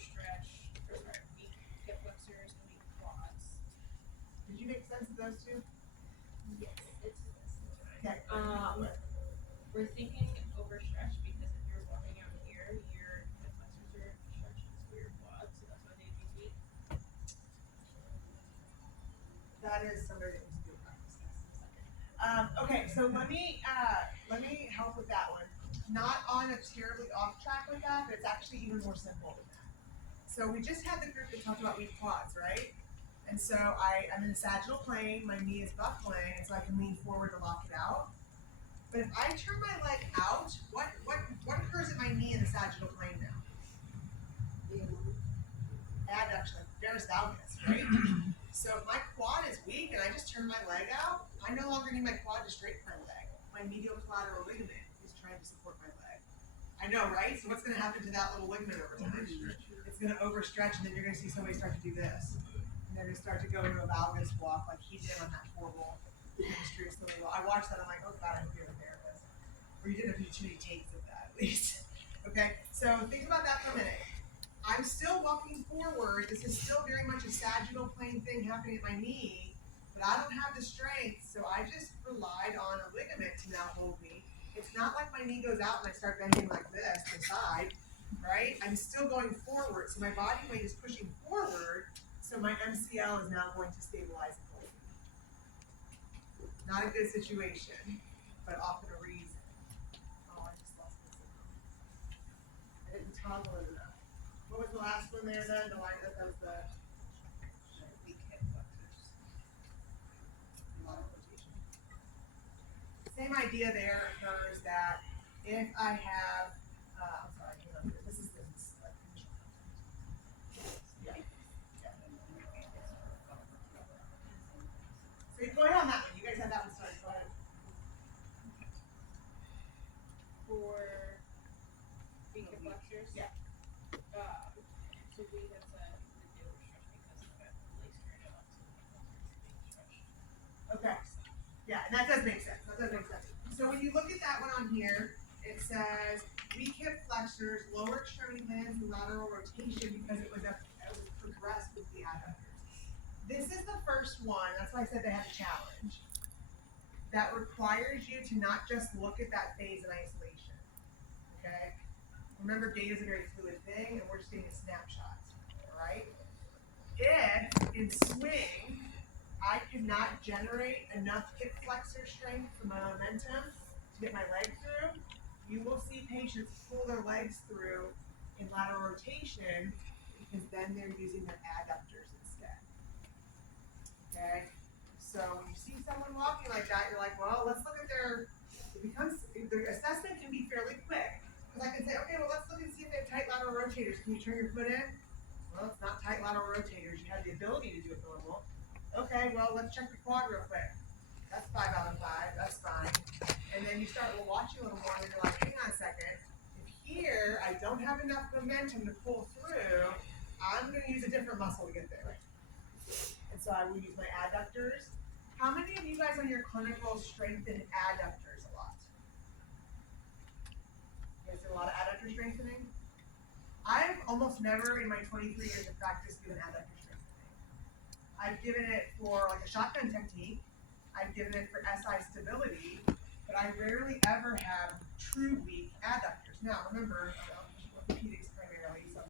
overstretch, or sorry, weak hip flexors and weak quads. Did you make sense of those two? Yes, it's Okay. we're thinking overstretch because if you're walking out here, your hip flexors are stretched to your quads, so that's why they'd be weak. That is somebody that needs to do a practice test in a second. Okay, so let me help with that one. Not on a terribly off track with that, but it's actually even more simple than that. So we just had the group that talked about weak quads, right? And so I'm in the sagittal plane, my knee is buckling, and so I can lean forward to lock it out. But if I turn my leg out, what occurs at my knee in the sagittal plane now? Adduction, varus valgus, right? So if my quad is weak and I just turn my leg out, I no longer need my quad to straighten my leg. My medial collateral ligament is trying to support my leg. I know, right? So what's going to happen to that little ligament over time? It's going to overstretch, and then you're going to see somebody start to do this. And they're going to start to go into a valgus walk like he did on that horrible chemistry of swimming. I watched that. I'm like, oh God, I hope you're a therapist. Or you didn't have to do too many takes of that, at least. Okay, so think about that for a minute. I'm still walking forward. This is still very much a sagittal plane thing happening at my knee, but I don't have the strength, so I just relied on a ligament to now hold me. It's not like my knee goes out and I start bending like this to the side, right? I'm still going forward, so my body weight is pushing forward, so my MCL is now going to stabilize and hold me. Not a good situation, but often a reason. Oh, I just lost this. I didn't toggle it enough. What was the last one there then? That was the weak hip flexors. Rotation. Same idea there occurs that if I have, I'm sorry, hang on, this is like initial contact. Yeah. So you go ahead on that one. You guys had that one started. Go ahead. For weak hip flexors? Yeah. So we have said the overstretch because of that leg straight out, so the hip flexors being stretched. Okay. Yeah, and that does make sense. That does make sense. So when you look at that one on here, it says weak hip flexors, lower extremity lands, and lateral rotation because it was progressed with the adductors. This is the first one. That's why I said they have a challenge that requires you to not just look at that phase in isolation. Okay. Remember, Gait is a very fluid thing, and we're just getting a snapshot. All right. If in swing I cannot generate enough hip flexor strength for my momentum to get my leg through, you will see patients pull their legs through in lateral rotation because then they're using their adductors instead. Okay? So when you see someone walking like that, you're like, well, let's look at their assessment can be fairly quick. Because I can say, okay, well, let's look and see if they have tight lateral rotators. Can you turn your foot in? Well, it's not tight lateral rotators. You have the ability to do it normal. Okay, well, let's check the quad real quick. That's 5 out of 5. That's fine. And then you start watching a little more, and you're like, hang on a second. If here I don't have enough momentum to pull through, I'm going to use a different muscle to get there. And so I will use my adductors. How many of you guys on your clinical strengthen adductors a lot? You guys do a lot of adductor strengthening? I've almost never in my 23 years of practice given adductor strengthening. I've given it for like a shotgun technique. I've given it for SI stability, but I rarely ever have true weak adductors. Now remember, orthopedics primarily, so